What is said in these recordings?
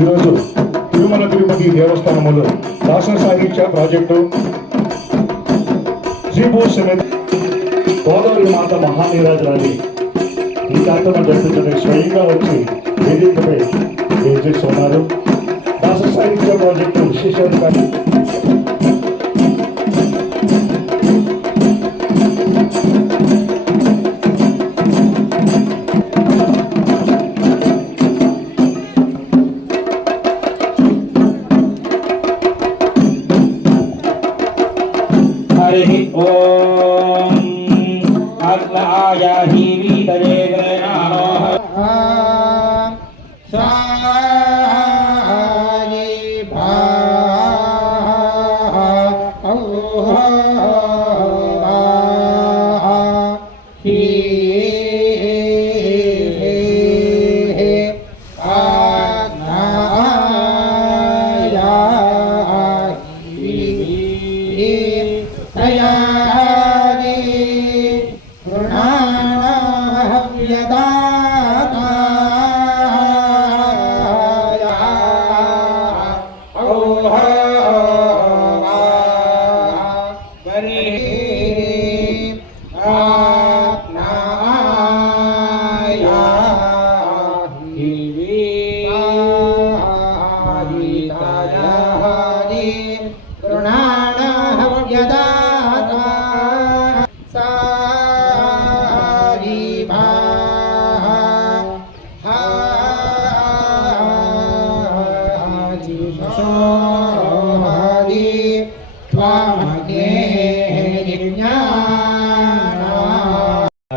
ఈరోజు తిరుమల తిరుపతి దేవస్థానంలో శాసన సాహిత్య ప్రాజెక్టు శ్రీభూషణ గోదావరి మాత మహానీరాజరాన్ని ఈ కార్యక్రమం జరిపించడానికి స్వయంగా వచ్చి వేదికపై చేస్తున్నారు. శాసన సాహిత్య ప్రాజెక్టు విశేషాధికారి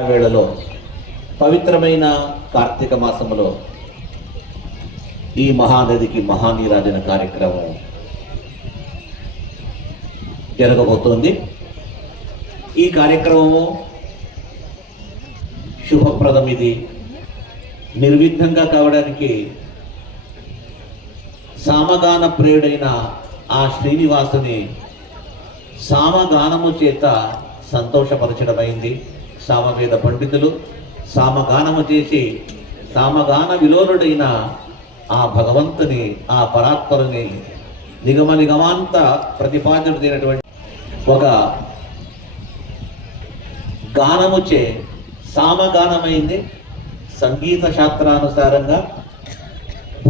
వేళలో పవిత్రమైన కార్తీక మాసములో ఈ మహానదికి మహానీరాజన కార్యక్రమం జరగబోతోంది. ఈ కార్యక్రమము శుభప్రదం. ఇది నిర్విఘ్నంగా కావడానికి సామగాన ప్రియుడైన ఆ శ్రీనివాసుని సామగానము చేత సంతోషపరచడమైంది. సామవేద పండితులు సామగానము చేసి సామగాన విలోలుడైన ఆ భగవంతుని, ఆ పరాత్పరుని నిగమాంత ప్రతిపాదించినటువంటి ఒక గానముచే సామగానమైంది. సంగీత శాస్త్రానుసారంగా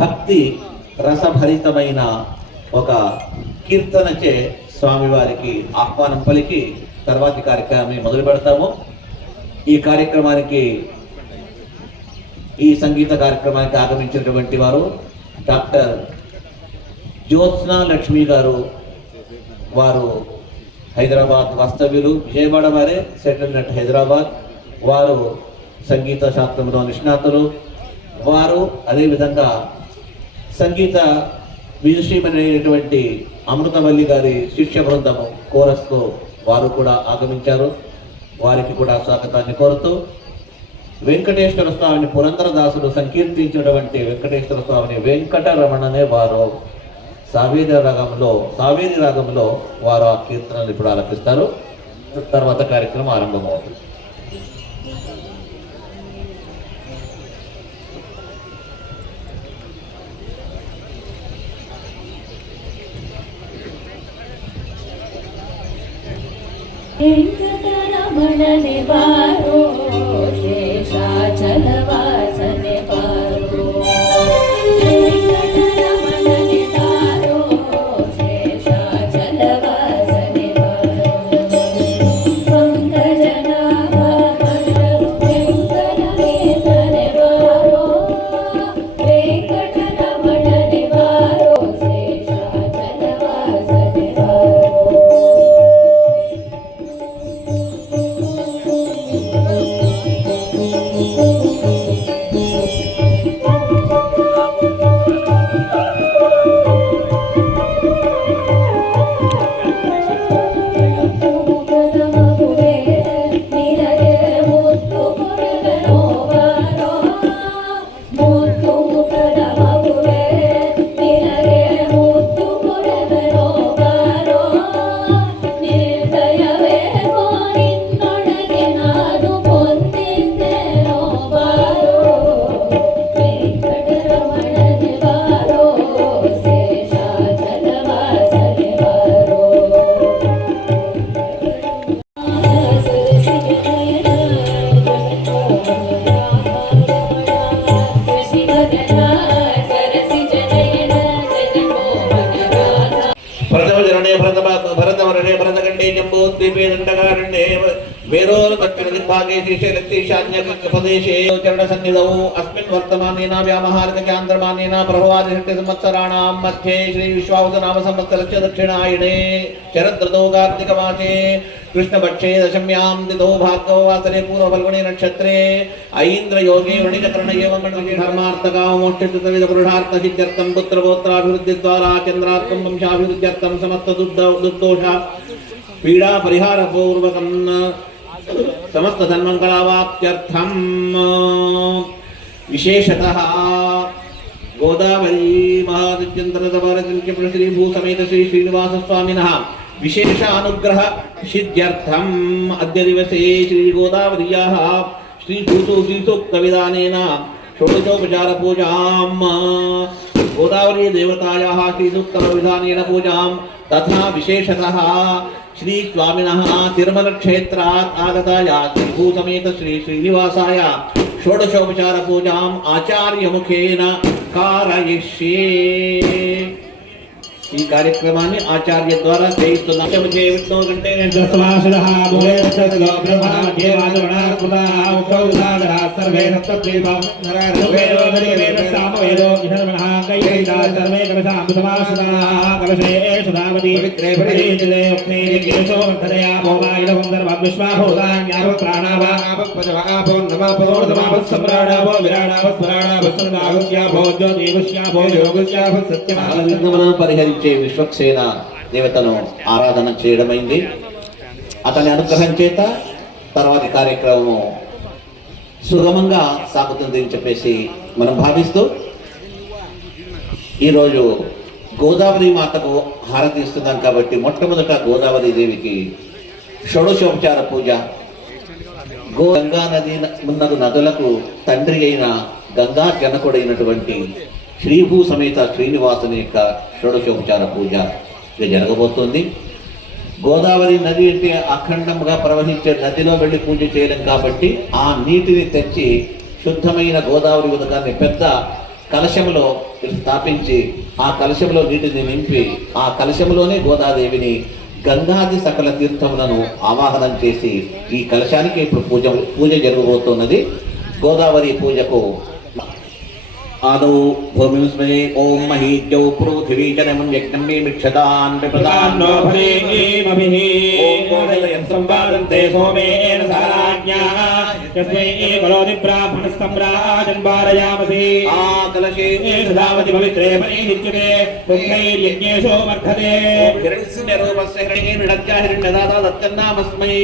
భక్తి రసభరితమైన ఒక కీర్తనచే స్వామివారికి ఆహ్వానం పలికి తర్వాతి కార్యక్రమాన్ని మొదలు పెడతాము. ఈ కార్యక్రమానికి, ఈ సంగీత కార్యక్రమానికి ఆగమించినటువంటి వారు డాక్టర్ జ్యోత్స్నా లక్ష్మి గారు. వారు హైదరాబాద్ వాస్తవ్యులు, విజయవాడ వారే, సెటిల్డ్ అట్ హైదరాబాద్. వారు సంగీత శాస్త్రంలో నిష్ణాతులు. వారు అదేవిధంగా సంగీత విదుషీమైనటువంటి అమృతవల్లి గారి శిష్య బృందము కోరస్తో వారు కూడా ఆగమించారు. వారికి కూడా స్వాగతాన్ని కోరుతూ వెంకటేశ్వర స్వామిని పురంధరదాసుడు సంకీర్తించినటువంటి వెంకటేశ్వర స్వామిని వెంకటరమణనే వారు సావేరి రాగంలో వారు ఆ కీర్తనలు ఇప్పుడు ఆలపిస్తారు. తర్వాత కార్యక్రమం ఆరంభమవుతుంది. వెంకటరమణనే వారో శేషాచలవాసనే వారో వెంకటరమణనే వారో శేషాచలవాసనే వారో పంకజనాభ వెంకటవేదనే వారో వెంకటరమణనే వారో శేషాచలవాసనే వారో భరతవర్షే భరతఖండే జంబోద్వీపే దండకారణ్యే వేరోల దక్షిణ దిగ్భాగే శ్రీశైలస్యైశాన్యప్రదేశే చరణసన్నిధౌ అస్మిన్ వర్తమానేన వ్యామహారికచాంద్రమానేన ప్రభవాదిషష్టి సంవత్సరాణాం మధ్యే శ్రీ విశ్వావసనామ సంవత్సరస్య దక్షిణాయనే శరదృతౌ కార్తికమాసే కృష్ణపక్షే దశమ్యాం తిథౌ భార్గవవాసరే పూర్వఫల్గుణే నక్షత్రే ఐంద్రయోగే వణిజకరణ ఏవం ధర్మార్థకామోక్షితవిధ పురుషార్థసిద్ధ్యర్థం పుత్రపౌత్రాభివృద్ధిద్వారా చంద్రాత్మం వంశాభివృద్ధ్యర్థం సమస్తదుర్దోష పీడా పరిహారపూర్వకం సమస్త సన్మంగళావాప్త్యర్థం విశేషతః గోదావరీ మహాదిత్యంతరతపారచంక్య శ్రీ భూసమేత శ్రీ శ్రీనివాస స్వామినః విశేష అనుగ్రహ సిద్ధ్యర్థం అద్య దివసే శ్రీ గోదావర్యాః శ్రీ సూక్త విధానేన షోడశోపచార పూజాం గోదావరీ దేవతాయాः శ్రీ సూక్త విధానేన పూజాం తథా విశేషతః श्री स्वामिनः तिरुमल क्षेत्रात् आगताया श्री भूसमेत श्री श्रीनिवासाय षोडशोपचार पूजाम् आचार्य मुखेन कारयिष्ये। ఈ కార్యక్రమాన్ని ఆచార్య ద్వారా చేయిస్తున్నాం. విష్ణు కంటే పరిహరించే విశ్వక్సేన దేవతను ఆరాధన చేయడమైంది. అతని అనుగ్రహం చేత తర్వాతి కార్యక్రమము సుగమంగా సాగుతుంది అని చెప్పేసి మనం భావిస్తూ ఈరోజు గోదావరి మాతకు హారతి ఇస్తున్నాం కాబట్టి మొట్టమొదట గోదావరి దేవికి షోడశోపచార పూజ. గంగా నది మున్నగు నదులకు తండ్రి అయిన గంగా జనకుడైనటువంటి శ్రీభూ సమేత శ్రీనివాసుని యొక్క షోడశోపచార పూజ జరగబోతోంది. గోదావరి నది అంటే అఖండంగా ప్రవహించే నదిలో వెళ్ళి పూజ చేయలేం కాబట్టి ఆ నీటిని తెచ్చి శుద్ధమైన గోదావరి ఉదకాన్ని పెద్ద కలశంలో స్థాపించి ఆ కలశంలో నీటిని నింపి ఆ కలశంలోనే గోదాదేవిని గంగాది సకల తీర్థములను ఆవాహనం చేసి ఈ కలశానికి ఇప్పుడు పూజ జరగబోతున్నది. గోదావరి పూజకు आदौ भूमिं स्मरे ओम महीज्यौ पृथिवी जनमं यज्ञं मे मिक्षदान् विप्रदान्नो भवेमभिः ओम गोदयन् संवादन्ते सोमेन साराज्ञा यस्मै करोति ब्राह्मणस्तं राजन् वारयामसि कलशे सदावति पवित्रे परिहिच्यते पुत्रैर्यज्ञेषु वर्धते हिरण्यरूपस्य हिरण्येन्द्रस्य हिरण्यदाता दत्तन्नामस्मै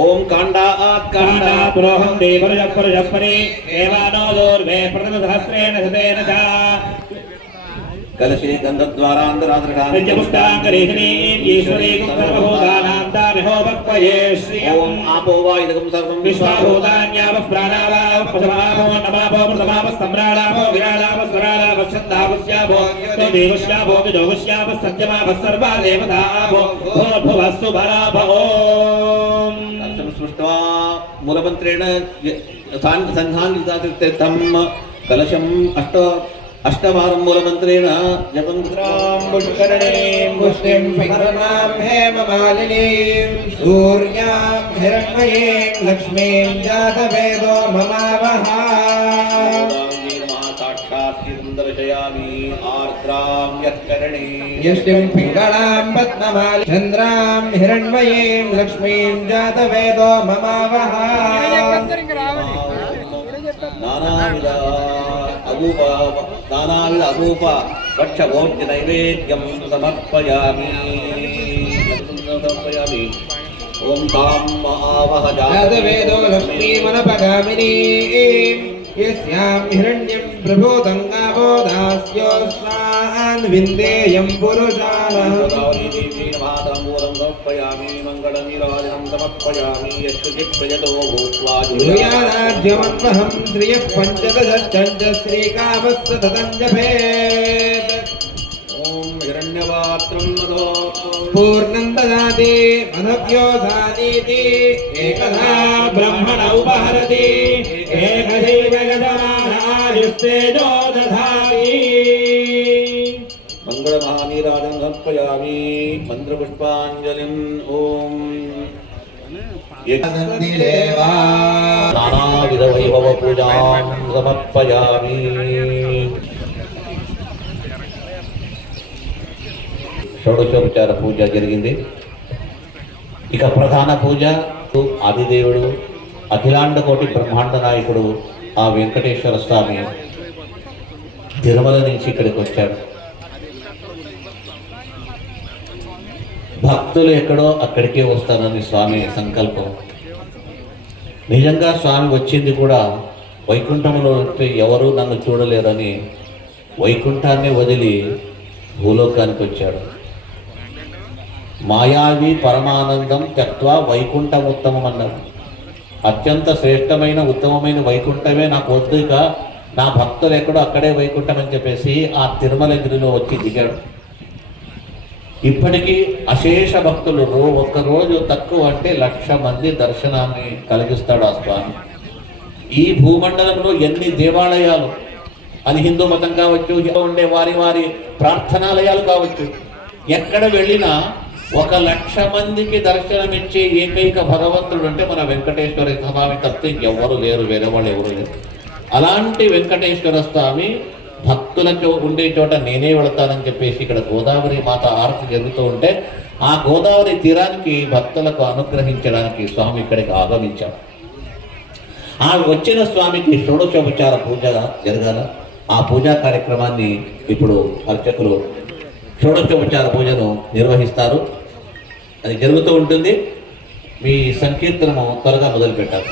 ॐ काण्डात् काण्डात् पुरोहं देवरुजस्परे देवानो दोर्वे प्रथमसहस्रेण शतेन च कलशे गन्धद्वारान्तराद्रकान् नित्यपुष्टाङ्गरेशनीं ईश्वरीं सर्वभूतानां तामिहोपक्वये श्रियम् ॐ आपो वा इदं सर्वं विश्वाभूतान्यावः प्राणावाः पशवामो नमाभो मृतमावः सम्राणाभो विराणावः स्वराणावः छन्दावस्याभो देवस्याभो विजोगस्याभः सत्यमाभः सर्वा देवताभो भूर्भुवः सुभराभ ॐ स्पृष्ट्वा मूलमन्त्रेण सन्धानितातीर्थं कलशम् अष्टवारं मूलमन्त्रेण जपं पुष्करणीं पुष्टिं पितॄणां हेममालिनीं सूर्यां हिरण्मयीं लक्ष्मीं जातवेदो ममावः दर्शयामि आर्द्रां यत्करणे यष्टिं पिङ्गळां पद्ममालिनीं चन्द्रां हिरण्मयीं लक्ष्मीं जातवेदो ममावः नानाविध अगूप वक्षभोज्य नैवेद्यं समर्पयामि ॐ तां आवह जातवेदो लक्ष्मीमनपगामिनीं यस्यां हिरण्यं प्रबोधङ्गावो दास्योऽस्मान् विन्देयं पुरुषाणाम् गोदावरी देवी नमाताम्बूलं समर्पयामि मङ्गलनीराजनं समर्पयामि यश्चिप्रयतो भूत्वा यूयाराज्यमन्वहं श्रियः पञ्चदशश्च श्रीकामस्य ततं जपेत् ॐ हिरण्यपात्रं मदो पूर्णं ददाति मधव्योधानीति एकधा ब्रह्मण उपहरति एकदैव यजमानायुस्तेजो दधाति मङ्गलमहानीराजं समर्पयामि मन्त्रपुष्पाञ्जलिम् नानाविधवैभवपूजां समर्पयामि షోడశోపచార పూజ జరిగింది. ఇక ప్రధాన పూజ ఆదిదేవుడు అఖిలాండ కోటి బ్రహ్మాండ నాయకుడు ఆ వెంకటేశ్వర స్వామి తిరుమల నుంచి ఇక్కడికి వచ్చాడు. భక్తులు ఎక్కడో అక్కడికే వస్తారని స్వామి సంకల్పం. నిజంగా స్వామి వచ్చింది కూడా వైకుంఠంలో ఉంటే ఎవరు నన్ను చూడలేరని వైకుంఠాన్ని వదిలి భూలోకానికి వచ్చాడు. మాయావి పరమానందం త్యక్వా వైకుంఠం ఉత్తమం అన్నారు. అత్యంత శ్రేష్టమైన ఉత్తమమైన వైకుంఠమే నాకు వద్దుక, నా భక్తులు ఎక్కడో అక్కడే వైకుంఠం అని చెప్పేసి ఆ తిరుమలగిరిలో వచ్చి దిగాడు. ఇప్పటికీ అశేష భక్తులు ఒక్కరోజు తక్కువ అంటే 1,00,000 మంది దర్శనాన్ని కలిగిస్తాడు ఆ స్వామి. ఈ భూమండలంలో ఎన్ని దేవాలయాలు, అది హిందూ మతం కావచ్చు, ఉండే వారి వారి ప్రార్థనాలయాలు కావచ్చు, ఎక్కడ వెళ్ళినా 1,00,000 మందికి దర్శనమిచ్చే ఏకైక భగవంతుడు అంటే మన వెంకటేశ్వర స్వామి తప్పితే ఎవరు లేరు, వేరే వాళ్ళు ఎవరు లేరు. అలాంటి వెంకటేశ్వర స్వామి భక్తులకు ఉండే చోట నేనే వెళతానని చెప్పేసి ఇక్కడ గోదావరి మాత ఆరతి జరుగుతూ ఉంటే ఆ గోదావరి తీరానికి భక్తులకు అనుగ్రహించడానికి స్వామి ఇక్కడికి ఆగమించాడు. ఆ వచ్చిన స్వామికి షోడశోపచార పూజ జరగాల. ఆ పూజా కార్యక్రమాన్ని ఇప్పుడు అర్చకులు షోడశోపచార పూజను నిర్వహిస్తారు. అది జరుగుతూ ఉంటుంది. మీ సంకీర్తనము త్వరగా మొదలు పెట్టాలి.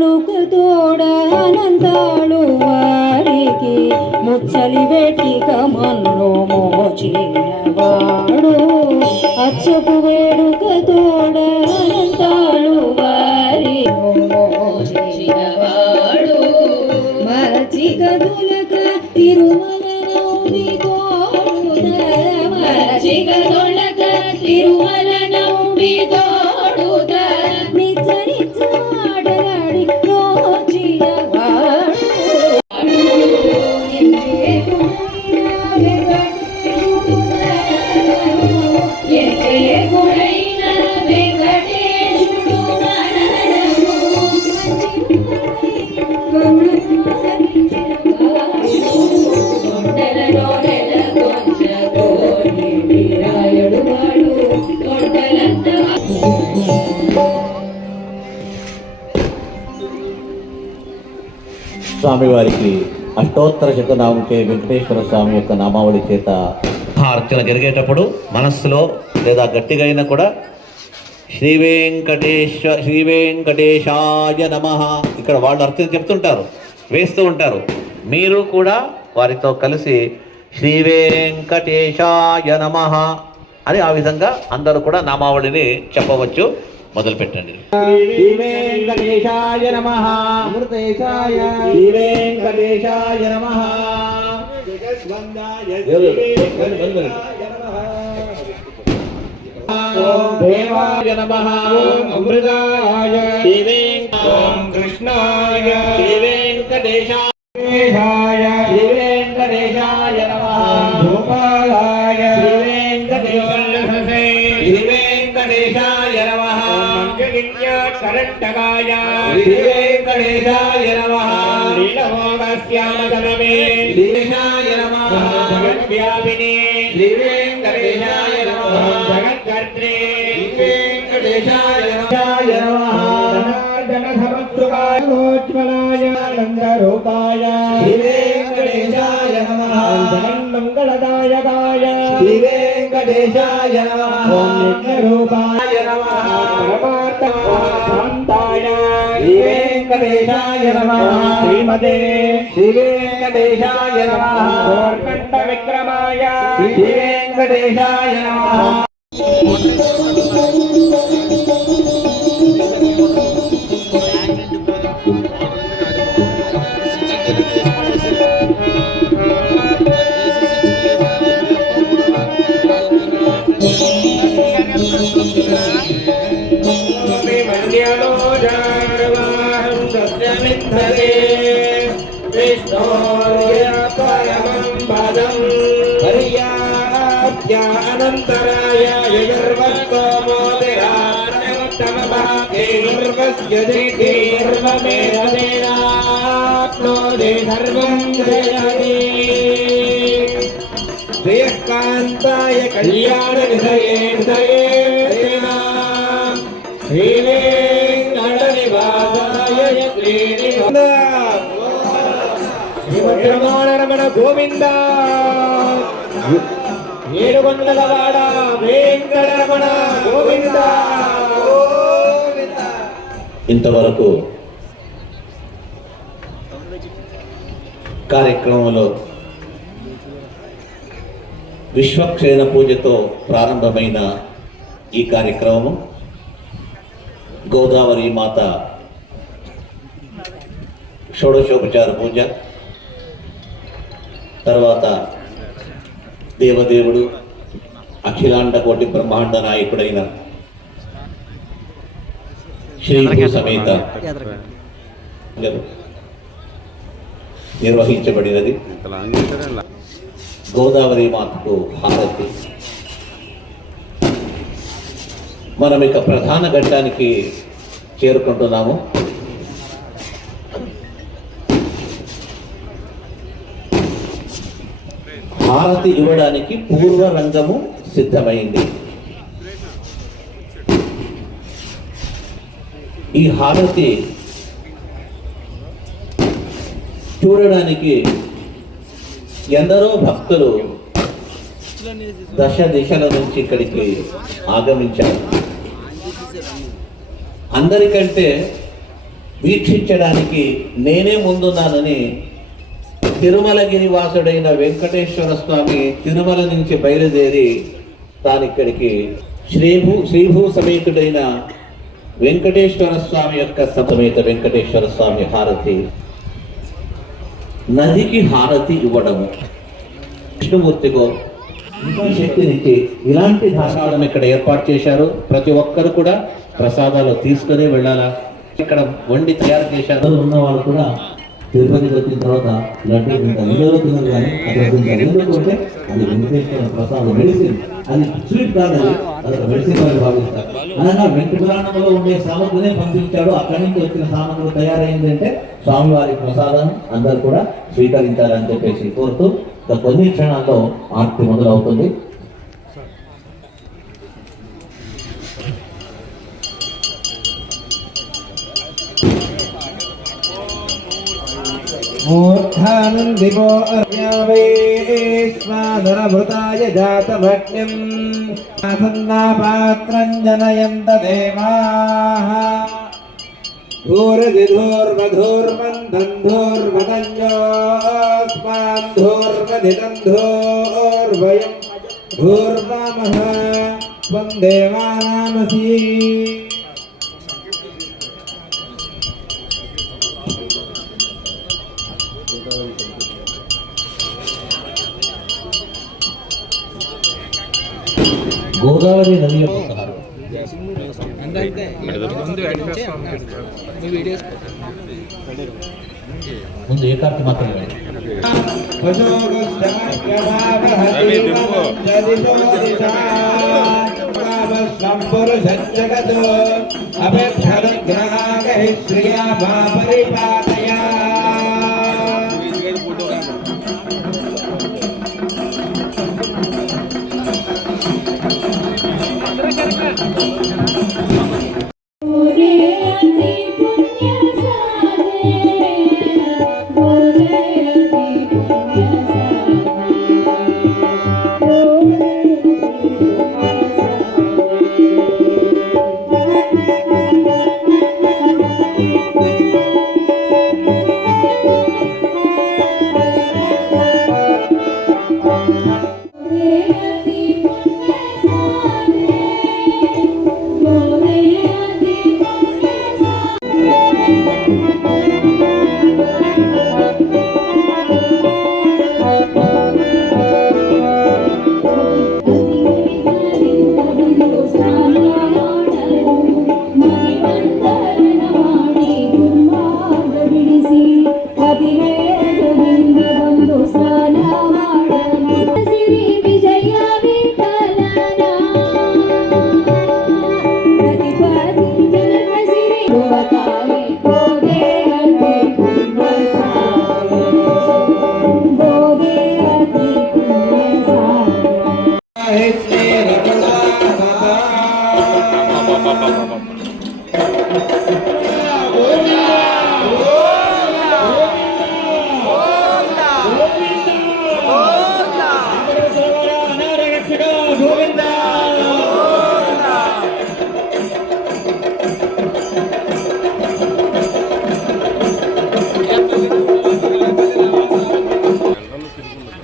కన్నుకు తోడ అనంతాలు వారికి ముచ్చలి పెట్టి కమన్ను మోచినవాడు అచ్చపు వేడుక తోడ అనంతాలు వారి మోచినవాడు మరచిక దులక తిరుమల నౌమి తోడు మరచిక దులక తిరుమల నౌమి తోడు నిచ్చ నిచ్చ ఆడలాడి రోచినవాడు స్వామివారికి అష్టోత్తర శతనామంచే వెంకటేశ్వర స్వామి యొక్క నామావళి చేత అర్చన జరిగేటప్పుడు మనస్సులో లేదా గట్టిగా అయినా కూడా శ్రీ వెంకటేశాయ నమః ఇక్కడ వాళ్ళు అర్చన చెప్తుంటారు, వేస్తూ ఉంటారు. మీరు కూడా వారితో కలిసి శ్రీ వెంకటేశాయ నమః అని ఆ విధంగా అందరూ కూడా నామావళిని చెప్పవచ్చు. మొదలు పెట్టండి. శ్రీ వెంకటేశాయ నమః అమృతేశాయ శ్రీ వెంకటేశాయ నమః జగద్వందాయ శ్రీ వెంకటేశాయ నమః ఓం దేవాయ నమః ఓం అమృతాయ శ్రీ ఓం కృష్ణాయ శ్రీ వెంకటేశాయ శ్రీ వెంకటేశాయ నమః గోపాలాయ శ్రీ వెంకటేశాయ శ్రీ వెంకటేశాయ నమః కరంటకాయ శ్రీ వెంకటేశాయ నమః శ్రీలమోగస్యామతనమే శ్రీశాయ నమః జగద్వ్యాపినే శ్రీ వెంకటేశాయ నమః జగద్గర్త్రే శ్రీ వెంకటేశాయ నమః జనసమత్సుకాయ గోజ్వలాయ నందరూపాయ శ్రీ వెంకటేశాయ నమః జగన్మంగళదాయకాయ శ్రీ వెంకటేశాయ నమః నిత్యరూపాయ నమః శాంతాయ శ్రీ వెంకటేశాయ నమః శ్రీమతే శ్రీ వెంకటేశాయ నమః గోర్కంఠ విక్రమాయ శ్రీ వెంకటేశాయ నమః అనంతరాయ యజర్వస్తో మోదిరాప్నోదే సర్వం జయతి శ్రేయకాంతాయ కళ్యాణ నిధయే నిధయే శ్రీ వెంకటనివాసాయ శ్రీమద్రమణ గోవింద ఏడుకొండలవాడ వెంకటరమణ గోవింద. ఇంతవరకు కార్యక్రమంలో విశ్వక్షేణ పూజతో ప్రారంభమైన ఈ కార్యక్రమము గోదావరి మాత షోడశోపచార పూజ, తర్వాత దేవదేవుడు అఖిలాండ కోటి బ్రహ్మాండ నాయకుడైన శ్రీ సమేత నిర్వహించబడినది. గోదావరి మాతకు హారతి. మనం ఇక ప్రధాన ఘట్టానికి చేరుకుంటున్నాము. హారతి ఇవ్వడానికి పూర్వ రంగము సిద్ధమైంది. ఈ హారతి చూడడానికి ఎందరో భక్తులు దశ దిశల నుంచి ఇక్కడికి ఆగమించారు. అందరికంటే వీక్షించడానికి నేనే ముందున్నానని తిరుమలగిరి వాసుడైన వెంకటేశ్వర స్వామి తిరుమల నుంచి బయలుదేరి తానిక్కడికి శ్రీభూ సమేతుడైన వెంకటేశ్వర స్వామి యొక్క సమేత వెంకటేశ్వర స్వామి హారతి, నదికి హారతి ఇవ్వడము, విష్ణుమూర్తికో ఇంకా శక్తినిచ్చి ఇలాంటి ధారాళం ఇక్కడ ఏర్పాటు చేశారు. ప్రతి ఒక్కరు కూడా ప్రసాదాలు తీసుకుని వెళ్ళాలా. ఇక్కడ వండి తయారు చేశారు. ఉన్న వాళ్ళు కూడా తిరుపతికి వచ్చిన తర్వాత లడ్డు తింటారు. ఇందులో తినరు కానీ అక్కడ తింటారు. ఎందుకంటే అది వెంకటేశ్వర ప్రసాదం మెడిసిన్, అది స్వీట్ కాదు, అది మెడిసిన్ వాళ్ళు భావిస్తారు. అనగా వెంకటపురాణంలో ఉండే సామగ్రినే పంపించాడు. అక్కడి నుంచి వచ్చిన సామగ్రి తయారైంది అంటే స్వామివారి ప్రసాదం అందరూ కూడా స్వీకరించాలని చెప్పేసి కోరుతూ కొన్ని క్షణాల్లో ఆర్తి మొదలవుతుంది. మూర్ధానందిపో అర్యావేశ్వానరభృతాయ జాతమగ్నిం ఆసన్నాపాత్రం జనయంత దేవాః ధూర్వధూర్మధూర్మందన్ధూర్వదన్యోస్మాన్ ధూర్వధిదంధూర్వయం ధూర్వామః త్వం దేవానామసి. గోదావరి నది యొక్క ముందు ఏకార్తి మాత్రమే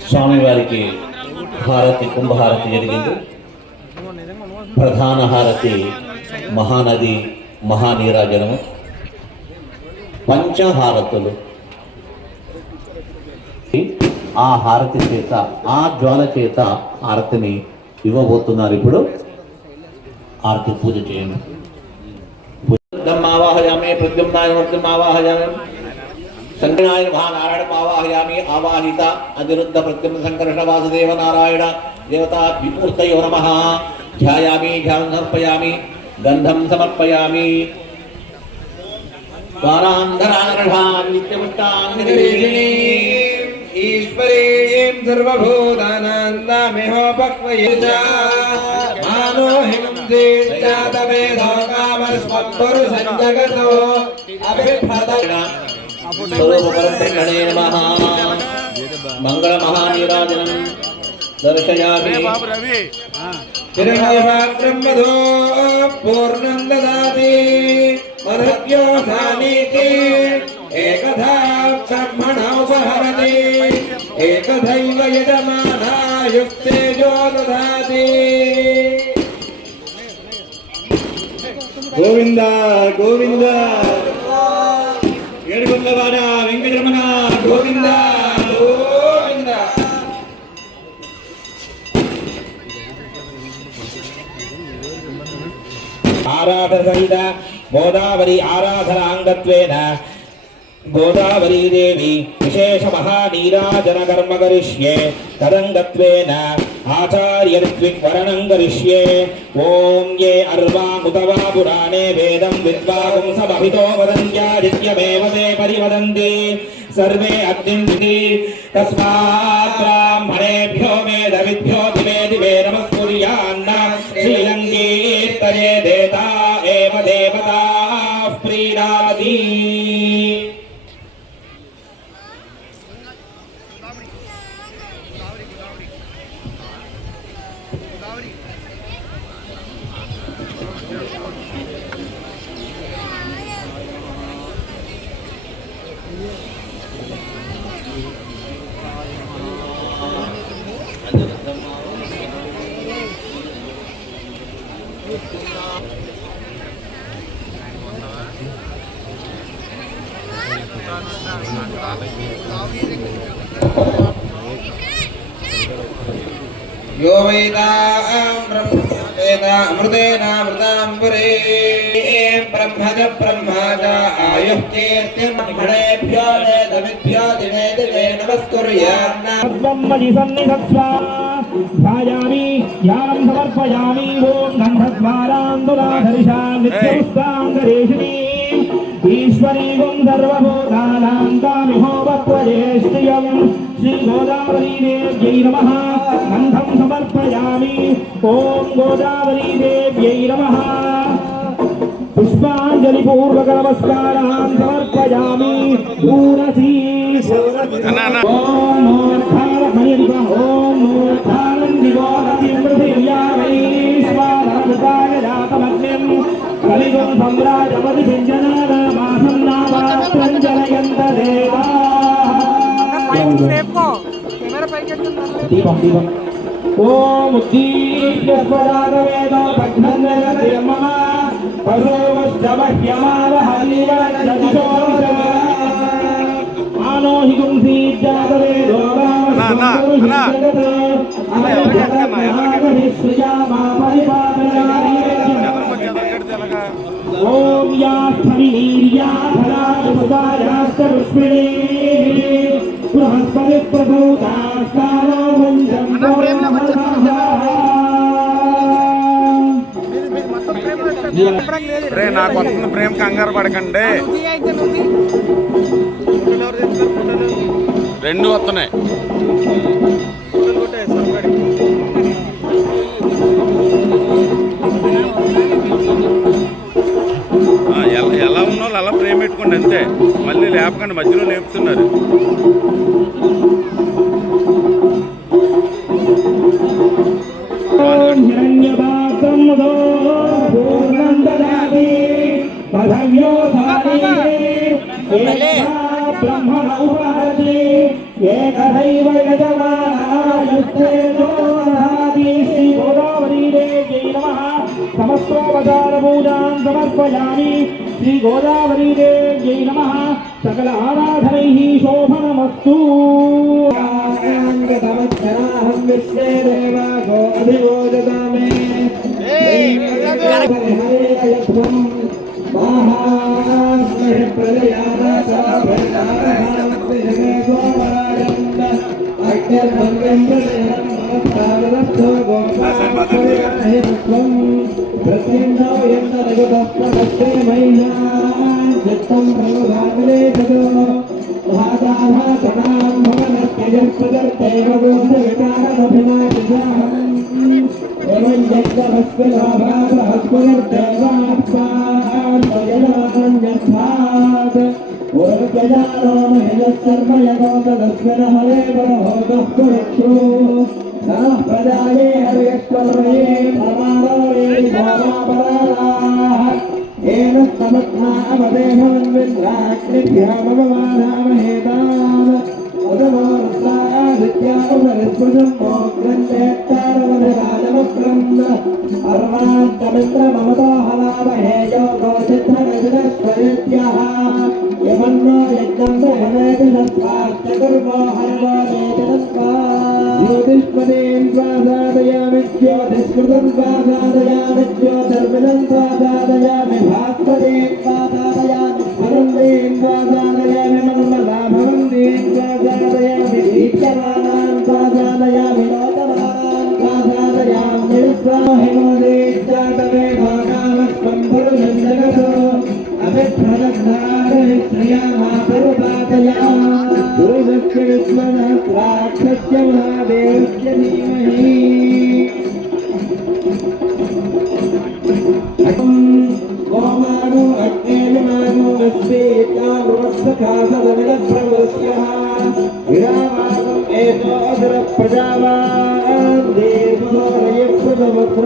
స్వామివారికి హారతి కుంభహారతి జరిగింది. ప్రధాన హారతి మహానది మహానీరాజనము, పంచహారతులు. ఆ హారతి చేత, ఆ జ్వాల చేత హారతిని ఇవ్వబోతున్నారు. ఇప్పుడు ఆరతి పూజ చేయండి. ఆవాహయామి, ప్రద్యుమ్నాయ ఆవాహయామి, శంకరాయ మహానారాయణ ఆవాహయామి. ఆవాహిత అనిరుద్ధ ప్రద్యుమ్న సంకర్షణ వాసుదేవ నారాయణ దేవతా విమూర్తయో నమః. ధ్యాయామి, ధ్యానం సమర్పయామి, గంధం సమర్పయామి. ఈశ్వరీం సర్వభూతానాందామిహోపక్వయే మానోహిం జాతవేదో కామస్మత్పురుషం జగతో అభిప్రద మంగళ మహానీరాజనం దర్శయామి. హిరణ్యపాత్రం మధో పూర్ణం దదాతి मरुद्योसानीति एकधा ब्रह्मणोपहरति एकधैव यजमानायुस्तेजो ददाति గోవింద గోవింద ఏడుకొండలవాడ వెంకటరమణ గోవింద గోవింద ఆరాధన సహిత గోదావరి ఆరాధనాంగత్వేన గోదావరీ దేవి విశేష మహానీరాజన కర్మ కరిష్యే తదంగత్వేన ఆచార్య ఋత్విక్వరణం కరిష్యే ఓం ఏ అర్వాముతవా పురాణే వేదం విద్వాగుం సమభితో వదంత్యాదిత్యమేవ తే పరివదంతి సర్వే అగ్నింది తస్మాత్ బ్రాహ్మణేభ్యో వేదవిభ్యో దివే దివే నమస్కుర్యాన్న శ్రీలంకీర్తయే దేతా ఏవ దేవతా ప్రీణాది यो वेदां ब्रह्मवेदामृतेनामृताम्बरे ब्रह्मज ब्रह्माज आयुः कीर्तिर्मणेभ्यो वेदविभ्यो दिवे दिवे नमस्कुर्यान्न ब्रह्मजि सन्निधत्स्वा ध्यायामि ध्यानं समर्पयामि ॐ गन्धद्वारान्दुलाधरिषा नित्यमुस्ताङ्गरेषिणी ईश्वरीगुं सर्वभूतानां तामिहोपत्वजेष्टियं श्रीगोदावरीदेव्यै नमः गन्धं समर्पयामि ॐ गोदावरीदेव्यै नमः पुष्पाञ्जलिपूर्वक नमस्कारान् समर्पयामि पूरसी कलिगुं सम्राजमधिषञ्जनानामासं नामात्रञ्जनयन्त देवाः दीपं ओम उद्दीप्य स्वरागवेदो भग्नन्नयम् मम पशोवश्चमह्यमावहलीवनदिशो आनो हि गुंसीज्जातवेदो ओम यास्थवीर्या फलापुष्पायास्तपुष्पिणी बृहस्पति प्रभूतास्तानो मुञ्जं రే నాకు వస్తుంది ప్రేమ కంగారు పడకండి రెండు వస్తున్నాయి ఎలా ఉన్నో అలా ప్రేమ పెట్టుకోండి అంతే మళ్ళీ లేపకండి మధ్యలో లేపుతున్నారు ఏకదైవ యజమానాయుస్తేజో దదాతి శ్రీ గోదావరీదేవ్యై నమః సమస్తోపచారపూజాం సమర్పయామి శ్రీ గోదావరీదేవ్యై నమః సకల ఆరాధనైః శోభనమస్తు तमच्चराहं विश्वे देवासो अभिवोदतामे हरेयत्वं महास्मि प्रलयादासाभृताभृताभृतमेकोपरायन्त अग्निर्भङ्गं प्रलयनमस्तावदस्थो गोपाहित्वं प्रत्यन्दो यन्तरगतस्त्वमस्ते मह्यान् चित्तं प्रमुदामिलेततो महादाधातनां भवनत्यजस्पदर्थैव बोधविकारमभिनाशिजाहम् एवं यज्ञभस्विलाभाप्रहस्पुरर्देवात्मान्यथात् पूर्वजजानो महिलस्सर्वयगोतदस्मिन् हरे बलहोतः पुरुक्षो नमः प्रजाये हरियश्वर्ये प्रमादये भोमापराः येन समत्ना अवदेहमन्विन्द्राग्निभ्यामवमानामहेताम् उदमो रुद्रादित्या उपरिस्पृशं मोग्रन्तेत्तारवधिराजमक्रन् अर्वान्तमिन्द्रममतो हवामहे यो गोचित्रगजनश्वरेत्यः यमन्नो यज्ञं देवेति तस्माच्च कुर्मो हर्वो नेति तस्मात् ज्योतिष्पदीं स्वासादयामि ज्योतिष्कृतं स्वासादयामि ज्योतिर्विदं स्वासादयामि भास्पदीं स्वासादयामि भवन्दीं स्वासादयामि मन्मलाभवन्दीं स्वासादयामि दीप्यमानां स्वासादयामि लोकमानां स्वासादयामि स्वाहिनोदीच्चाटवे भागामस्वं पुरुषं जगतो पुरुषस्य विश्वसहस्राक्षस्य महादेवस्य धीमहि गोमानो अग्नेयमानो विश्वेत्यानुवत्सखासदमिदप्रवस्यः विरामागम् एतो असुरप्रजावान् देवोरयप्रजवक्र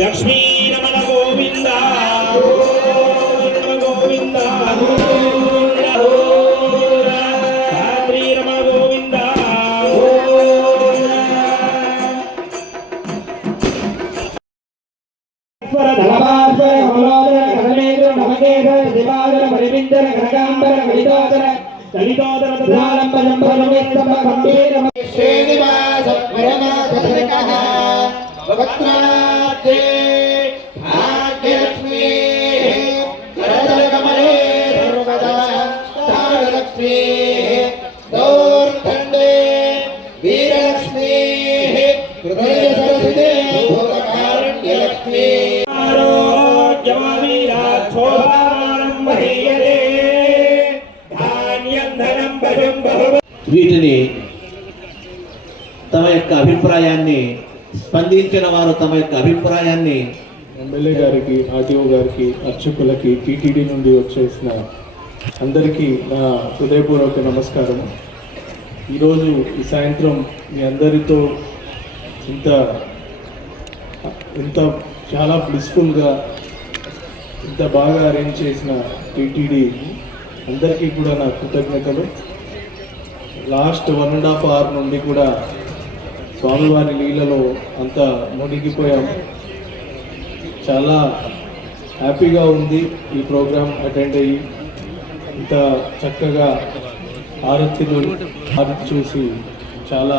लक्ष्मी रमण गोविंद गोविंद धात्री रमण गोविंद भाग्यलक्ष्मी करदलकमले सर्वदा तारलक्ष्मी दौर्खण्डे वीरलक्ष्मी हृदय सरस्वती भूतकारुण्यलक्ष्मी आरोग्यवामी వీటిని తమ యొక్క అభిప్రాయాన్ని స్పందించిన వారు తమ యొక్క అభిప్రాయాన్ని ఎమ్మెల్యే గారికి, ఆర్టీఓ గారికి, అర్చకులకి, టీటీడీ నుండి వచ్చేసిన అందరికీ నా హృదయపూర్వక నమస్కారం. ఈరోజు ఈ సాయంత్రం మీ అందరితో ఇంత చాలా బ్లిస్ఫుల్గా ఇంత బాగా అరేంజ్ చేసిన టీటీడీ అందరికీ కూడా నా కృతజ్ఞతలు. లాస్ట్ 1.5 hour నుండి కూడా స్వామివారి లీలలో అంతా మునిగిపోయాం. చాలా హ్యాపీగా ఉంది ఈ ప్రోగ్రాం అటెండ్ అయ్యి. ఇంత చక్కగా హారతి చూసి చాలా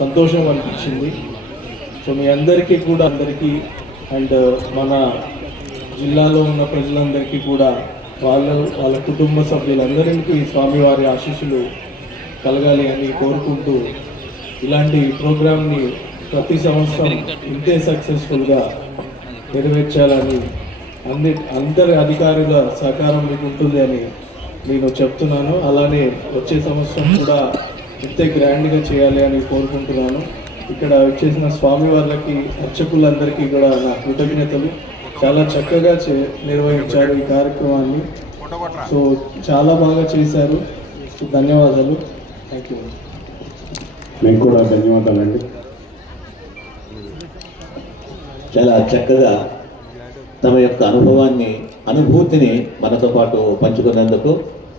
సంతోషం అనిపించింది. సో మీ అందరికీ అండ్ మన జిల్లాలో ఉన్న ప్రజలందరికీ కూడా వాళ్ళ కుటుంబ సభ్యులందరికీ స్వామివారి ఆశీస్సులు కలగాలి అని కోరుకుంటూ ఇలాంటి ప్రోగ్రామ్ని ప్రతి సంవత్సరం ఇంతే సక్సెస్ఫుల్గా నెరవేర్చాలని అందరి అధికారుల సహకారం మీకు ఉంటుంది అని నేను చెప్తున్నాను. అలానే వచ్చే సంవత్సరం కూడా ఇంతే గ్రాండ్గా చేయాలి అని కోరుకుంటున్నాను. ఇక్కడ వచ్చేసిన స్వామి వాళ్ళకి, అర్చకులందరికీ కూడా నా కృతజ్ఞతలు. చాలా చక్కగా నిర్వహించారు ఈ కార్యక్రమాన్ని. సో చాలా బాగా చేశారు. ధన్యవాదాలు. Thank you. మీకు కూడా ధన్యవాదాలండి. చాలా చక్కగా తమ యొక్క అనుభూతిని మనతో పాటు పంచుకున్నందుకు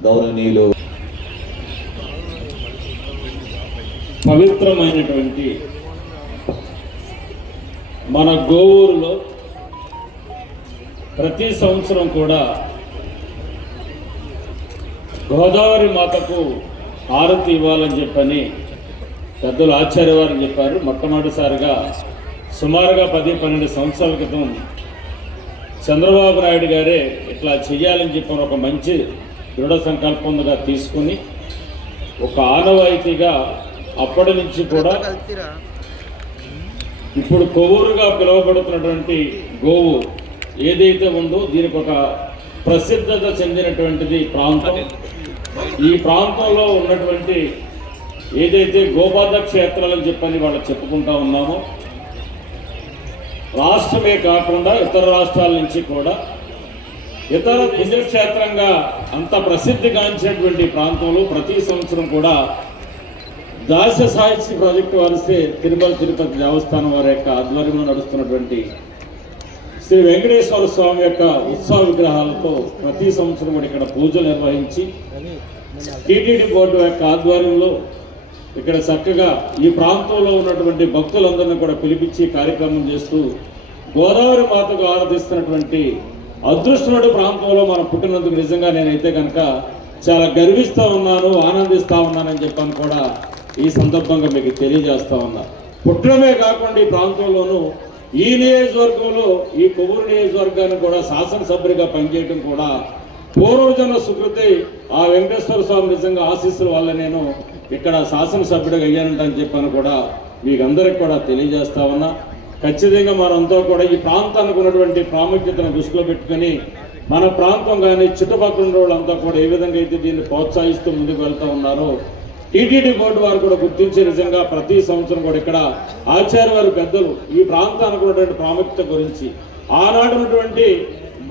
గౌరవనీయులు పవిత్రమైనటువంటి మన గోవూరులో ప్రతి సంవత్సరం కూడా గోదావరి మాతకు హారతి ఇవ్వాలని చెప్పని పెద్దలు ఆచార్యవారు చెప్పారు. మొట్టమొదటిసారిగా సుమారుగా 10-12 సంవత్సరాల క్రితం చంద్రబాబు నాయుడు గారే ఇట్లా చెయ్యాలని చెప్పిన ఒక మంచి దృఢ సంకల్పంగా తీసుకుని ఒక ఆనవాయితీగా అప్పటి నుంచి కూడా ఇప్పుడు కొవ్వూరుగా పిలువబడుతున్నటువంటి గోవు ఏదైతే ఉందో దీనికి ఒక ప్రసిద్ధత చెందినటువంటిది ప్రాంతం. ఈ ప్రాంతంలో ఉన్నటువంటి ఏదైతే గోపాద క్షేత్రాలని చెప్పని వాళ్ళు చెప్పుకుంటా ఉన్నామో, రాష్ట్రమే కాకుండా ఇతర రాష్ట్రాల నుంచి కూడా ఇతర దివ్యక్షేత్రంగా అంత ప్రసిద్ధిగాంచినటువంటి ప్రాంతంలో ప్రతి సంవత్సరం కూడా దాస్య సాహిత్య ప్రాజెక్టు వారిస్తే తిరుపతి దేవస్థానం వారి యొక్క ఆధ్వర్యంలో నడుస్తున్నటువంటి శ్రీ వెంకటేశ్వర స్వామి యొక్క ఉత్సవ విగ్రహాలతో ప్రతి సంవత్సరం కూడా ఇక్కడ పూజలు నిర్వహించి టీటీడీ బోర్డు యొక్క ఆధ్వర్యంలో ఇక్కడ చక్కగా ఈ ప్రాంతంలో ఉన్నటువంటి భక్తులందరినీ కూడా పిలిపించి కార్యక్రమం చేస్తూ గోదావరి మాతకు ఆరాధిస్తున్నటువంటి అదృష్టముడి ప్రాంతంలో మనం పుట్టినందుకు నిజంగా నేనైతే కనుక చాలా గర్విస్తూ ఉన్నాను, ఆనందిస్తూ ఉన్నానని చెప్పని కూడా ఈ సందర్భంగా మీకు తెలియజేస్తా ఉన్నా. పుట్టడమే కాకుండా ఈ ప్రాంతంలోనూ ఈ నియోజకవర్గంలో ఈ కొవ్వూరు నియోజకవర్గాన్ని కూడా శాసనసభ్యుడిగా పనిచేయడం కూడా పూర్వజన్మ సుకృతి. ఆ వెంకటేశ్వర స్వామి నిజంగా ఆశీస్సుల వల్ల నేను ఇక్కడ శాసనసభ్యుడిగా అయ్యానంటని చెప్పని కూడా మీకు అందరికి కూడా తెలియజేస్తా ఉన్నా. ఖచ్చితంగా మనంతా కూడా ఈ ప్రాంతానికి ఉన్నటువంటి ప్రాముఖ్యతను దృష్టిలో పెట్టుకొని మన ప్రాంతం కానీ చుట్టుపక్కల ఉన్న వాళ్ళంతా కూడా ఏ విధంగా అయితే దీన్ని ప్రోత్సహిస్తూ ముందుకు వెళ్తూ ఉన్నారో టీటీడీ బోర్డు వారు కూడా గుర్తించి నిజంగా ప్రతి సంవత్సరం కూడా ఇక్కడ ఆచార్య వారి పెద్దలు ఈ ప్రాంతానికి ఉన్నటువంటి ప్రాముఖ్యత గురించి ఆనాడున్నటువంటి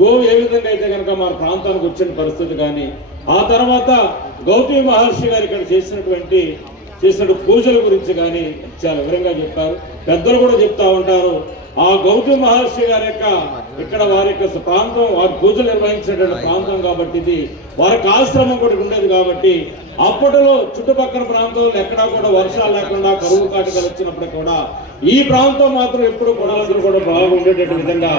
గోవు ఏ విధంగా అయితే కనుక మన ప్రాంతానికి వచ్చిన పరిస్థితి కానీ ఆ తర్వాత గౌతమి మహర్షి గారు ఇక్కడ చేసినటువంటి పూజల గురించి కానీ చాలా వివరంగా చెప్పారు. పెద్దలు కూడా చెప్తా ఉంటారు. ఆ గౌతమి మహర్షి గారి యొక్క ఇక్కడ వారి యొక్క ప్రాంతం వారి పూజలు నిర్వహించినటువంటి ప్రాంతం కాబట్టి ఇది వారికి ఆశ్రమం కూడా ఉండేది కాబట్టి అప్పటిలో చుట్టుపక్కల ప్రాంతంలో ఎక్కడా కూడా వర్షాలు లేకుండా కరువు కాటకాలు వచ్చినప్పుడు కూడా ఈ ప్రాంతం మాత్రం ఎప్పుడు కొడాలందరూ కూడా బాగుండేటటువంటి విధంగా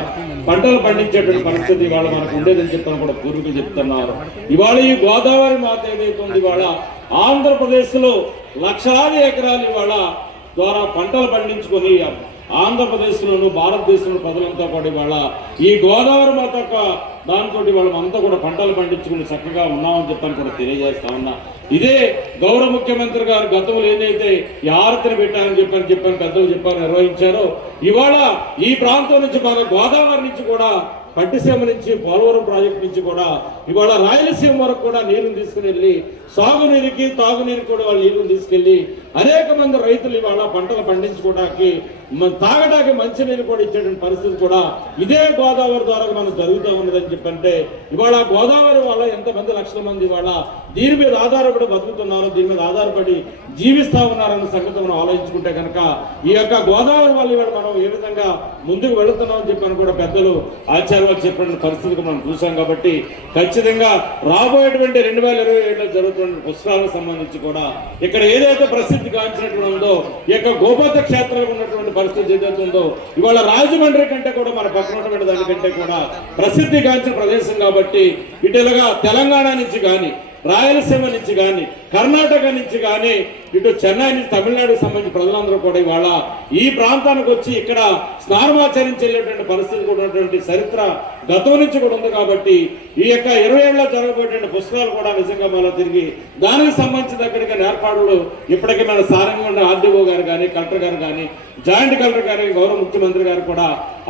పంటలు పండించేటువంటి పరిస్థితి ఇవాళ మనకు ఉండేదని చెప్పని కూడా పూర్వీకులు చెప్తున్నారు. ఇవాళ ఈ గోదావరి మాత ఏదైతే ఉంది ఇవాళ ఆంధ్రప్రదేశ్లో లక్షలాది ఎకరాలు ఇవాళ ద్వారా పంటలు పండించుకొని ఆంధ్రప్రదేశ్లోను భారతదేశంలో ప్రజలంతా కూడా ఇవాళ ఈ గోదావరి మాత దాంతో ఇవాళ అంతా కూడా పంటలు పండించుకుని చక్కగా ఉన్నామని చెప్పని కూడా తెలియజేస్తా ఉన్నా. ఇదే గౌరవ ముఖ్యమంత్రి గారు గతంలో ఏదైతే ఈ హారతిని పెట్టారని చెప్పని పెద్దలు చెప్పారు నిర్వహించారో ఇవాళ ఈ ప్రాంతం నుంచి మన గోదావరి నుంచి కూడా పట్టిసీమ నుంచి పోలవరం ప్రాజెక్టు నుంచి కూడా ఇవాళ రాయలసీమ వరకు కూడా నీరుని తీసుకుని వెళ్ళి సాగునీరుకి తాగునీరు కూడా వాళ్ళు నీళ్లు తీసుకెళ్లి అనేక మంది రైతులు ఇవాళ పంటలు పండించుకోవడానికి తాగడానికి మంచినీరు కూడా ఇచ్చేటువంటి పరిస్థితి కూడా ఇదే గోదావరి ద్వారా మనకు జరుగుతూ ఉన్నదని చెప్పంటే ఇవాళ గోదావరి వల్ల ఎంతమంది లక్షల మంది ఇవాళ దీని మీద ఆధారపడి బతుకుతున్నారు, దీని మీద ఆధారపడి జీవిస్తా ఉన్నారన్న సంగతి మనం ఆలోచించుకుంటే కనుక ఈ యొక్క గోదావరి వల్ల ఇవాళ మనం ఏ విధంగా ముందుకు వెళుతున్నాం అని చెప్పని కూడా పెద్దలు ఆచార్యులు చెప్పిన పరిస్థితికి మనం చూసాం. కాబట్టి ఖచ్చితంగా రాబోయేటువంటి 2027లో జరుగుతున్న పుస్తకాలకు సంబంధించి కూడా ఇక్కడ ఏదైతే ప్రసిద్ధి గాంచినటువంటి ఉందో ఈ యొక్క గోపత క్షేత్రంలో ఉన్నటువంటి పరిస్థితి ఏదైతే ఉందో ఇవాళ రాజమండ్రి కంటే కూడా మన పక్కన ఉన్నటువంటి దానికంటే కూడా ప్రసిద్ధి గాంచిన ప్రదేశం. కాబట్టి ఇటుగా తెలంగాణ నుంచి కానీ రాయలసీమ నుంచి కానీ కర్ణాటక నుంచి కానీ ఇటు చెన్నై నుంచి తమిళనాడుకు సంబంధించిన ప్రజలందరూ కూడా ఇవాళ ఈ ప్రాంతానికి వచ్చి ఇక్కడ స్నానమాచరించేటువంటి పరిస్థితి కూడా ఉన్నటువంటి చరిత్ర గతం నుంచి కూడా ఉంది. కాబట్టి ఈ యొక్క 20 ఏళ్ళలో జరగబోయేటువంటి పుస్తకాలు కూడా నిజంగా మళ్ళీ తిరిగి దానికి సంబంధించిన దగ్గరికి ఏర్పాట్లు ఇప్పటికీ మన స్థానికంగా ఉన్న ఆర్డీఓ గారు కానీ కలెక్టర్ గారు కానీ జాయింట్ కలెక్టర్ గారు గౌరవ ముఖ్యమంత్రి గారు కూడా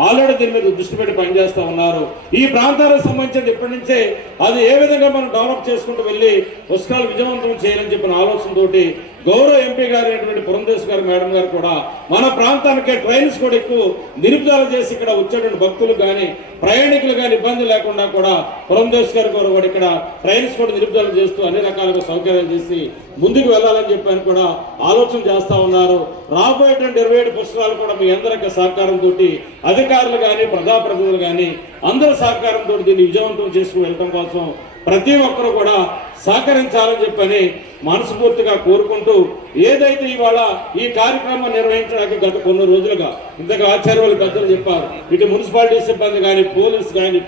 ఆల్రెడీ దీని మీద దృష్టి పెట్టి పనిచేస్తూ ఉన్నారు. ఈ ప్రాంతాలకు సంబంధించి ఇప్పటి నుంచే అది ఏ విధంగా మనం డెవలప్ చేసుకుంటూ వెళ్ళి పుస్తకాలు విజయవంతం చేయాలని చెప్పిన ఆలోచనతోటి గౌరవ ఎంపీ గారు అయినటువంటి పురంధేశ్ గారు మేడం గారు కూడా మన ప్రాంతానికి ట్రైన్స్ కూడా ఎక్కువ నిలుపుదల చేసి ఇక్కడ వచ్చేటువంటి భక్తులు కానీ ప్రయాణికులు కానీ ఇబ్బంది లేకుండా కూడా పురంధేశ్ గారు కూడా ఇక్కడ ట్రైన్స్ కూడా నిలుపుదల చేస్తూ అన్ని రకాలుగా సౌకర్యాలు చేసి ముందుకు వెళ్ళాలని చెప్పని కూడా ఆలోచన చేస్తూ ఉన్నారు. రాబోయేటువంటి 27 పుస్తకాలు కూడా మీ అందరికీ సహకారంతో అధికారులు కానీ ప్రజాప్రతినిధులు కానీ అందరి సహకారంతో దీన్ని విజయవంతం చేసుకుని వెళ్ళడం కోసం ప్రతి ఒక్కరు కూడా సహకరించాలని చెప్పని మనస్ఫూర్తిగా కోరుకుంటూ ఏదైతే ఇవాళ ఈ కార్యక్రమం నిర్వహించడానికి గత కొన్ని రోజులుగా ఇంతగా ఆచార్యులు పెద్దలు చెప్పారు, ఇటు మున్సిపాలిటీ సిబ్బంది కానీ పోలీస్ కానీ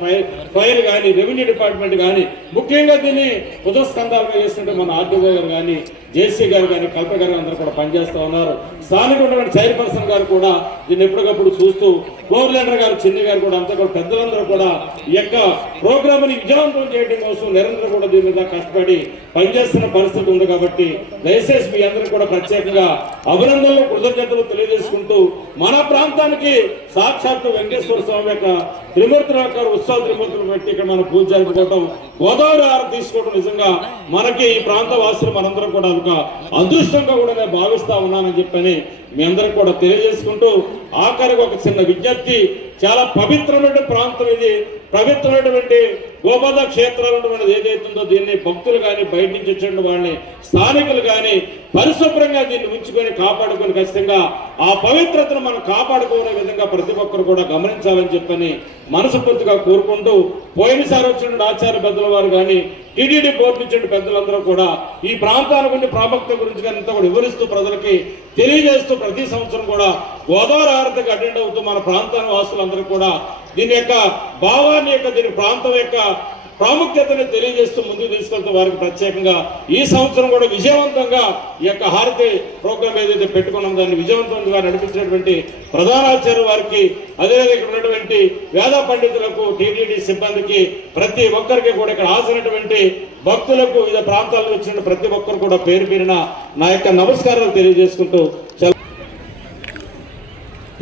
ఫైర్ కానీ రెవెన్యూ డిపార్ట్మెంట్ కానీ ముఖ్యంగా దీన్ని పునఃస్కంధాలుగా చేస్తుంటే మన ఆర్డీఓ గారు కానీ జేసీ గారు కానీ కలెక్టర్ గారు అందరూ కూడా పనిచేస్తూ ఉన్నారు. స్థానిక ఉన్నటువంటి చైర్పర్సన్ గారు కూడా దీన్ని ఎప్పటికప్పుడు చూస్తూ కోఆర్డినేటర్ గారు చిన్ని గారు కూడా అంతా కూడా పెద్దలందరూ కూడా ఈ యొక్క ప్రోగ్రామ్ ని విజయవంతం చేయడం కోసం నిరంతరం కూడా దీని మీద కష్టపడి పనిచేస్తున్న పరిస్థితి ఉంది. కాబట్టి దయచేసి మీ అందరికీ కూడా ప్రత్యేకంగా అభినందనలు కృతజ్ఞతలు తెలియజేసుకుంటూ మన ప్రాంతానికి సాక్షాత్తు వెంకటేశ్వర స్వామి యొక్క త్రిమూర్తుల ఉత్సవ త్రిమూర్తులు పెట్టి ఇక్కడ మనం పూజ జరుపుకోవటం గోదావరి హారతి తీసుకోవడం నిజంగా మనకి ఈ ప్రాంత వాసులు మనందరం కూడా ఒక అదృష్టంగా కూడా నేను భావిస్తా ఉన్నానని చెప్పని మీ అందరికి కూడా తెలియజేసుకుంటూ ఆఖరికి ఒక చిన్న విజ్ఞప్తి, చాలా పవిత్రమైన ప్రాంతం ఇది. పవిత్రమైనటువంటి గోపద క్షేత్రాలు ఏదైతుందో దీన్ని భక్తులు కానీ బయట నుంచి వచ్చిన వాళ్ళని స్థానికులు కానీ పరిశుభ్రంగా దీన్ని ఉంచుకొని కాపాడుకొని ఖచ్చితంగా ఆ పవిత్రతను మనం కాపాడుకునే విధంగా ప్రతి ఒక్కరు కూడా గమనించాలని చెప్పని మనస్ఫూర్తిగా కోరుకుంటూ పోయినసారి వచ్చిన ఆచార్య పెద్దల వారు కానీ టీటీడీ బోర్డు నుంచి పెద్దలందరూ కూడా ఈ ప్రాంతానికి ఉండే ప్రాముఖ్యత గురించి కానీ ఇంత కూడా వివరిస్తూ ప్రజలకి తెలియజేస్తూ ప్రతి సంవత్సరం కూడా గోదావరి హారతికి అటెండ్ అవుతూ మన ప్రాంతాల వాసులందరూ కూడా దీని యొక్క భావాన్ని యొక్క దీని ప్రాంతం యొక్క ప్రాముఖ్యతను తెలియజేస్తూ ముందుకు తీసుకెళ్తూ వారికి ప్రత్యేకంగా ఈ సంవత్సరం కూడా విజయవంతంగా ఈ యొక్క హారతి ప్రోగ్రాం ఏదైతే పెట్టుకున్నాం దాన్ని విజయవంతంగా నడిపించినటువంటి ప్రధానాచార్య వారికి, అదేవిధంగా ఇక్కడ ఉన్నటువంటి వేద పండితులకు, టీటీడీ సిబ్బందికి, ప్రతి ఒక్కరికి కూడా ఇక్కడ హాజరైనటువంటి భక్తులకు, వివిధ ప్రాంతాల్లో వచ్చిన ప్రతి ఒక్కరు కూడా పేరు పేరిన నా యొక్క నమస్కారాలు తెలియజేసుకుంటూ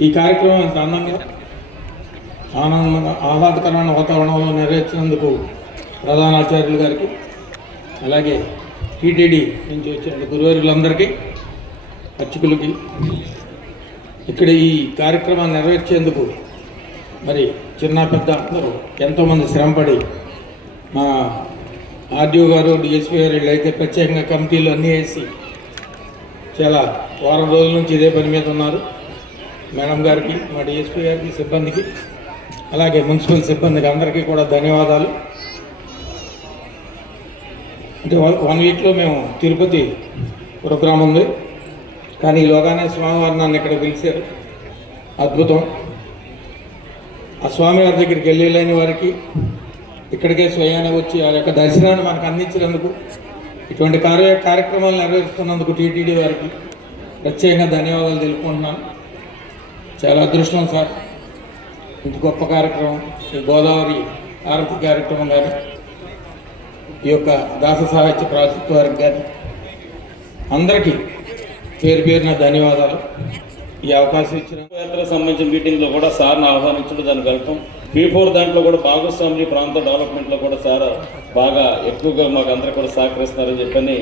ఈ కార్యక్రమం అంత అందంగా ఆహ్లాదకరమైన వాతావరణంలో నెరవేర్చినందుకు ప్రధానాచార్యులు గారికి, అలాగే టీటీడీ నుంచి వచ్చిన గురువారులందరికీ, అర్చకులకి, ఇక్కడ ఈ కార్యక్రమాన్ని నెరవేర్చేందుకు మరి చిన్న పెద్ద అందరూ ఎంతోమంది శ్రమపడి మా ఆర్డీఓ గారు, డిఎస్పీ గారు వీళ్ళైతే ప్రత్యేకంగా కమిటీలు అన్నీ వేసి చాలా వారం రోజుల నుంచి ఇదే పని మీద ఉన్నారు. మేడం గారికి, మా డిఎస్పీ గారికి, సిబ్బందికి, అలాగే మున్సిపల్ సిబ్బందికి అందరికీ కూడా ధన్యవాదాలు. అంటే 1 వీక్లో మేము తిరుపతి ప్రోగ్రాం ఉంది, కానీ ఈలోగానే స్వామివారు నన్ను ఇక్కడ పిలిచారు. అద్భుతం. ఆ స్వామివారి దగ్గరికి వెళ్ళలేని వారికి ఇక్కడికే స్వయాన్ని వచ్చి ఆ యొక్క దర్శనాన్ని మనకు అందించినందుకు, ఇటువంటి కార్యక్రమాలు నెరవేరుస్తున్నందుకు టీటీడీ వారికి ప్రత్యేకంగా ధన్యవాదాలు తెలుపుకుంటున్నాను. చాలా అదృష్టం సార్, ఇంత గొప్ప కార్యక్రమం, ఈ గోదావరి హారతి కార్యక్రమం కానీ, ఈ యొక్క దాస సాహిత్య ప్రాజెక్టు వారికి కానీ అందరికీ పేరు పేరున ధన్యవాదాలు. ఈ అవకాశం ఇచ్చిన యాత్రకు సంబంధించిన మీటింగ్లో కూడా సార్ని ఆహ్వానించడం, దానికి వెళ్తాం. P4 దాంట్లో కూడా భాగస్వామి ప్రాంత డెవలప్మెంట్లో కూడా సార్ బాగా ఎక్కువగా మాకు అందరూ కూడా సహకరిస్తున్నారని చెప్పని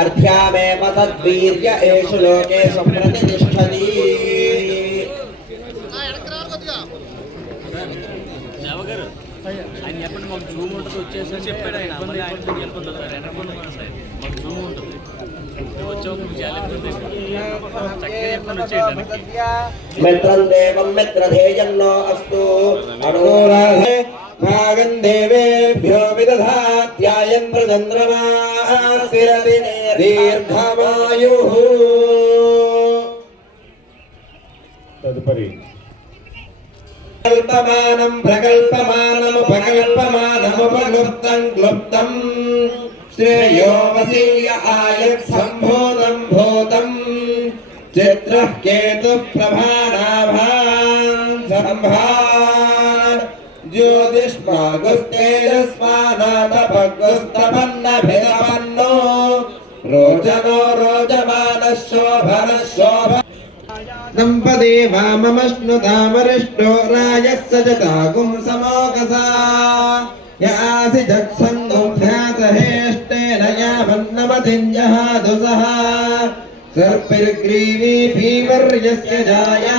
అర్ధ్యామేవ తద్వీర్య ఏషు లోకేషు ప్రతిష్ఠతి. ఆయన చెప్పండి మాకు జూమ్ ఉంటుంది వచ్చేసి చెప్పాడు ఆయన వెళ్ళిపోతుంది సార్ ఎండకుండా సార్ మాకు జూమ్ ఉంటుంది వచ్చే చాలా ఇబ్బంది చక్కగా చెప్పండి వచ్చేయడానికి. మిత్రం దేవం మిత్రధేయన్నో అస్తు అనురాధే భాగం దేవేభ్యో విదధాత్యాయన్ ప్రచంద్రమా శిరసి దీర్ఘమాయుః. తదుపరి కల్పమానం ప్రకల్పమానముపకల్పమానముపక్లుప్తం క్లుప్తం శ్రేయో వసీయ ఆయత్ సంభూతం భూతం చిత్రః కేతు ప్రభానాభాన్ సంభాన్ జ్యోతిష్మాగుస్తేజస్మానాతపగుస్తపన్నభిదపన్నో రోచనో రోచమాన శోభన శోభ దంపదే వామమశ్నుతామరిష్టో రాయస్స జతాగుం సమోకసా యాసి జత్సందుభ్యాతహేష్టేన యావన్నమతింజహాదు సహ సర్పిర్గ్రీవీ భీమర్యస్య జాయా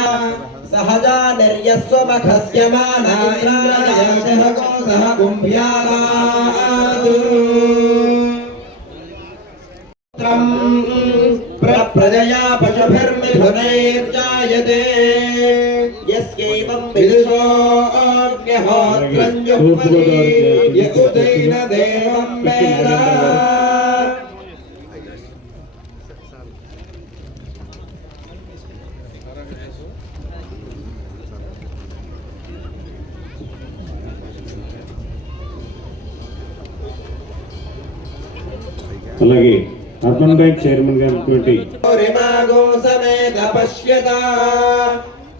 సహజా నిర్యస్వమఖస్య మానాయాశహగో సహ కుంభ్యాదు ప్రజయా పశుభిర్మిథునైర్జాయతే యస్యైవం విదుషోऽగ్నిహోత్రం జుహ్వతి య ఉదైన దేవం వేద. అలాగే అర్బన్ బ్యాంక్ చైర్మన్ గారి సమేత పశ్యత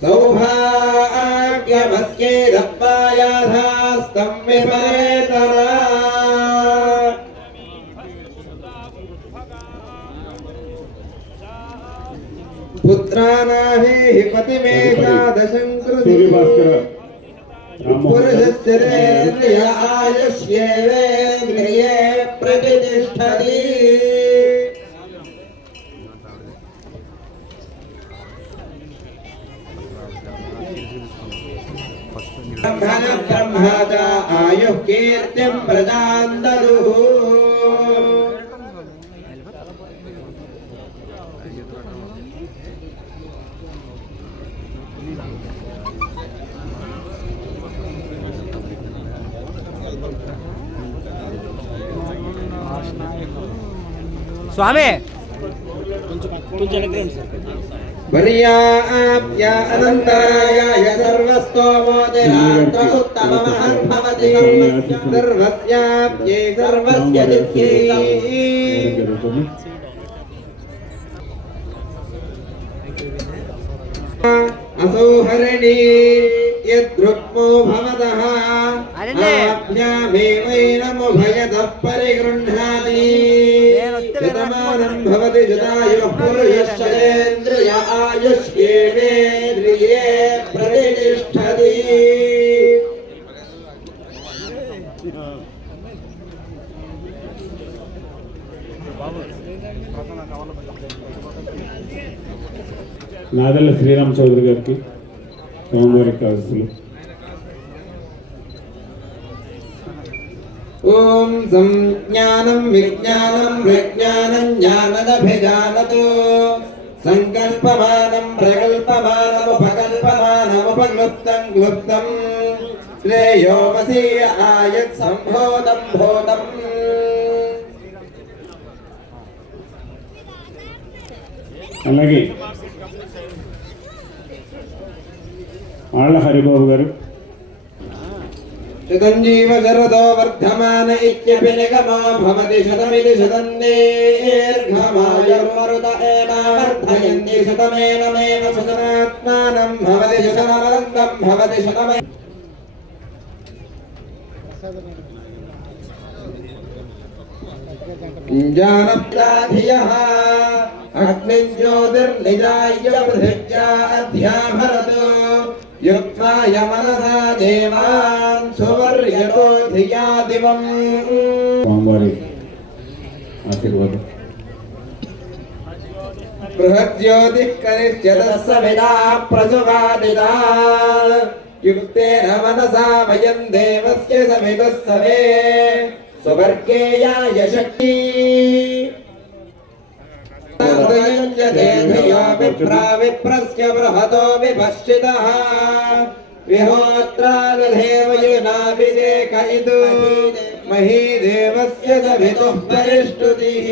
సౌభాగ్యమస్యేదప్పాయాధాస్తం విపరేతరా. పుత్రానాహి పతిమేకాదశం కృతి పురుషశ్చరేంద్రియ ఆయుష్యేవేంద్రియే ప్రతిష్ఠతి. బ్రహ్మ చ ఆయుః కీర్తిం ప్రజాన్ దదుః. స్వామి వర్యాప్య అనంతరాయ సర్వస్తోమోదిరాత్ర ఉత్తమమహం భవతి సర్వస్యాప్యే సర్వస్య దిత్యై. అసౌ హరిణీ యద్రుక్మో భవతః ఆజ్ఞామేవైనముభయతః పరిగృహ్ణాతి. శతమానం భవతి శతాయుః పురుషశ్చరేంద్రియ ఆయుష్యేవేంద్రియే ప్రతిష్ఠతి. నాదెల్ల శ్రీరామ్ చౌదరి గారికి సోమవారి కావలసిన ఓం సంజ్ఞానం విజ్ఞానం విజ్ఞానం జ్ఞానదభిజానతు సంకల్పమానం ప్రకల్పమానముపకల్పమానముపక్లుప్తం క్లుప్తం శ్రేయో వసీయ ఆయత్ సంభూతం భూతం. అలాగే ఆళ్ళ హరిబాబు గారు శతంజీవ శరదో వర్ధమాన ఇత్యపి నిగమో భవతి శతమితి శతం దీర్ఘమాయుర్మరుత ఏనావర్ధయంతి శతమేనమేవ శతమాత్మానం భవతి శతమనందం భవతి శతమే. జానప్తాధియః अग्निज्योतिर्निजाय पृथिव्या अध्याभरतु युक्ताय मनसा देवान् सुवर्यतो धिया दिवम् స్వామివారి ఆశీర్వాదం. बृहज्योतिः करिष्यतः सविता प्रसुवादिता युक्तेन मनसा वयम् देवस्य सवितः सवे सुवर्गेयाय शक्ति विप्रस्य बृहतो विपश्चितः विहोत्रागधेवयुनाभिदेकयितु महीदेवस्य सवितुः परिष्टुतिः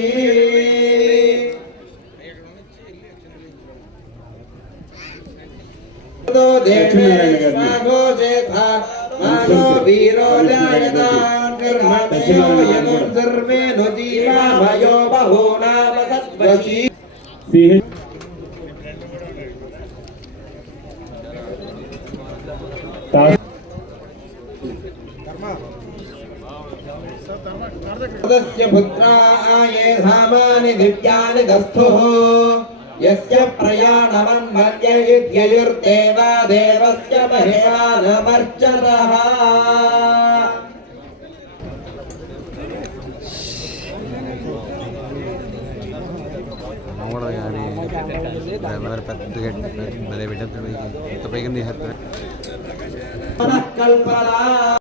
वीरो जायतान् कर्मणयो यमुं सर्वे नु जीवा भयो बहूनाम सत्वशी సిహెచ్ तस्य पुत्रा ये धामानि दिव्यानि दस्थुः यस्य प्रयाणमन्मन्ययुर्देवा देवस्य महिमानमर्चतः मनः कल्पना